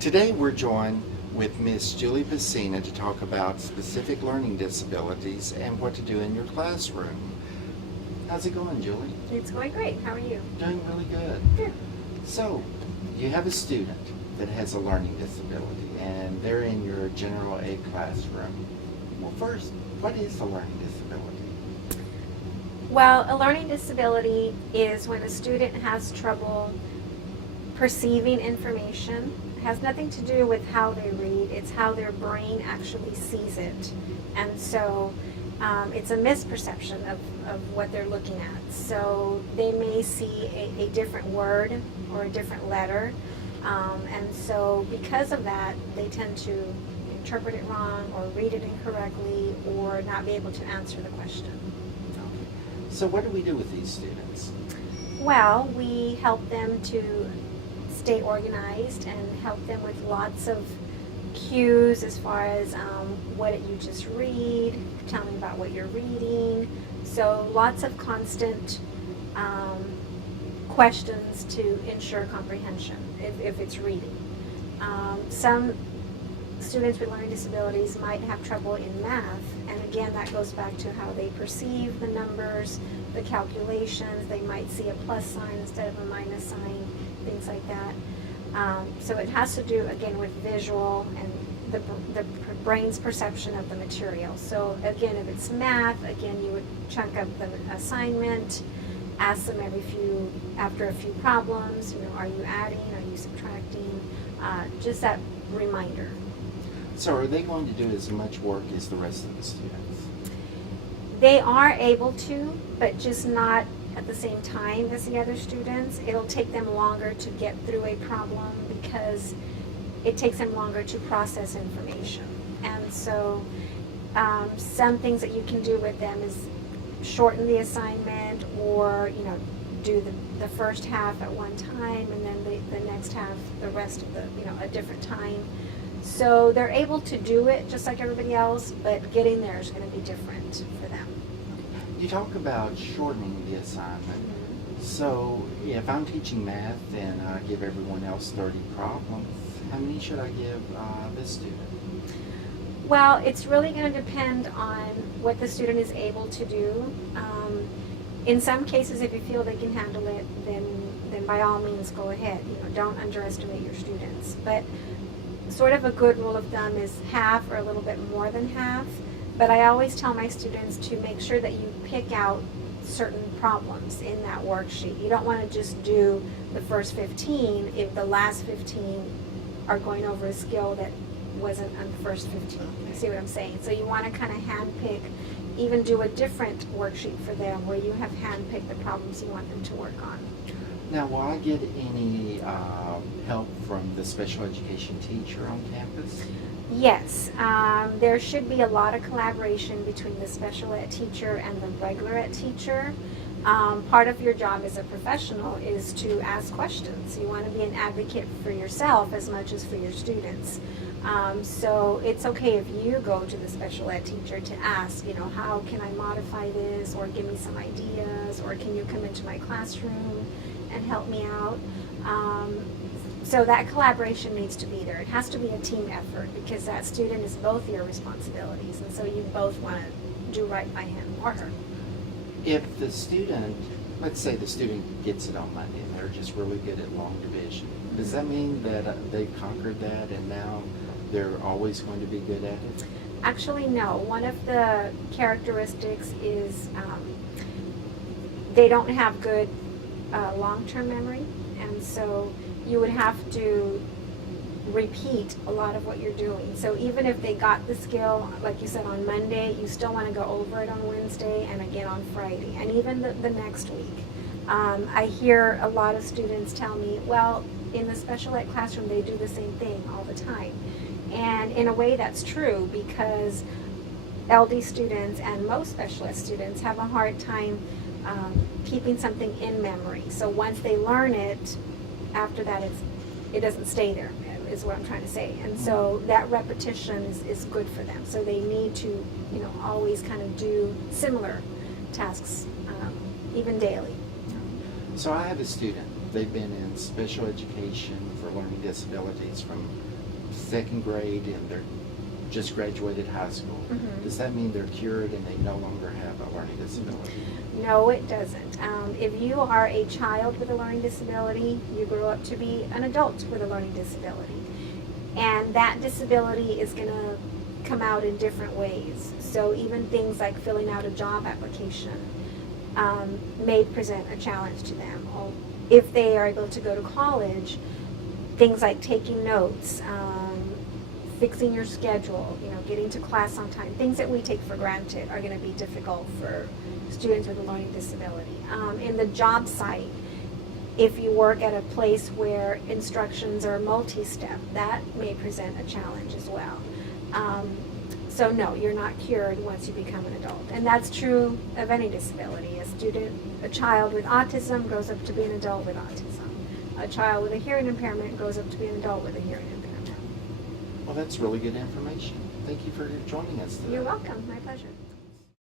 Today we're joined with Miss Julie Pecina to talk about specific learning disabilities and what to do in your classroom. How's it going, Julie? It's going great. How are you? Doing really good. Good. So, you have a student that has a learning disability and they're in your general ed classroom. Well, first, what is a learning disability? Well, a learning disability is when a student has trouble perceiving information. It has nothing to do with how they read. It's how their brain actually sees it. And so it's a misperception of what they're looking at. So they may see a different word or a different letter. And so because of that, they tend to interpret it wrong or read it incorrectly or not be able to answer the question. Okay. So what do we do with these students? Well, we help them to stay organized and help them with lots of cues as far as what did you just read, tell me about what you're reading. So lots of constant questions to ensure comprehension if it's reading. Some students with learning disabilities might have trouble in math, and again that goes back to how they perceive the numbers, the calculations. They might see a plus sign instead of a minus sign, things like that. So it has to do again with visual and the brain's perception of the material. So again, if it's math, again you would chunk up the assignment, ask them after a few problems, are you adding, are you subtracting, just that reminder. So are they going to do as much work as the rest of the students? They are able to, but just not at the same time as the other students. It'll take them longer to get through a problem because it takes them longer to process information. And so some things that you can do with them is shorten the assignment or, do the first half at one time and then the next half, the rest of a different time. So they're able to do it just like everybody else, but getting there is going to be different for them. You talk about shortening the assignment. So if I'm teaching math and I give everyone else 30 problems, how many should I give this student? Well, it's really going to depend on what the student is able to do. In some cases, if you feel they can handle it, then by all means go ahead. Don't underestimate your students. But sort of a good rule of thumb is half or a little bit more than half. But I always tell my students to make sure that you pick out certain problems in that worksheet. You don't want to just do the first 15 if the last 15 are going over a skill that wasn't on the first 15. You see what I'm saying? So you want to kind of handpick, even do a different worksheet for them where you have handpicked the problems you want them to work on. Now, will I get any help from the special education teacher on campus? Yes, there should be a lot of collaboration between the special ed teacher and the regular ed teacher. Part of your job as a professional is to ask questions. You want to be an advocate for yourself as much as for your students. So it's okay if you go to the special ed teacher to ask, how can I modify this, or give me some ideas, or can you come into my classroom and help me out? So that collaboration needs to be there. It has to be a team effort because that student is both your responsibilities, and so you both want to do right by him or her. If the student, let's say the student gets it on Monday and they're just really good at long division, does that mean that they've conquered that and now they're always going to be good at it? Actually, no. One of the characteristics is they don't have good long-term memory, and so you would have to repeat a lot of what you're doing. So even if they got the skill, like you said, on Monday, you still want to go over it on Wednesday and again on Friday, and even the next week. I hear a lot of students tell me, well, in the special ed classroom, they do the same thing all the time. And in a way, that's true because LD students and most special ed students have a hard time keeping something in memory. So once they learn it, after that, it doesn't stay there, is what I'm trying to say. And so that repetition is good for them. So they need to, always kind of do similar tasks, even daily. So I have a student they've been in special education for learning disabilities from 2nd grade and they're just graduated high school. Mhm. Does that mean they're cured and they no longer have a learning disability? No, it doesn't. If you are a child with a learning disability, you grow up to be an adult with a learning disability. And that disability is going to come out in different ways. So even things like filling out a job application may present a challenge to them. Or if they are able to go to college, things like taking notes, fixing your schedule, getting to class on time, things that we take for granted are going to be difficult for students with a learning disability. In the job site, if you work at a place where instructions are multi-step, that may present a challenge as well. So no, you're not cured once you become an adult. And that's true of any disability. A child with autism grows up to be an adult with autism. A child with a hearing impairment grows up to be an adult with a hearing impairment. Well, that's really good information. Thank you for joining us today. You're welcome. My pleasure.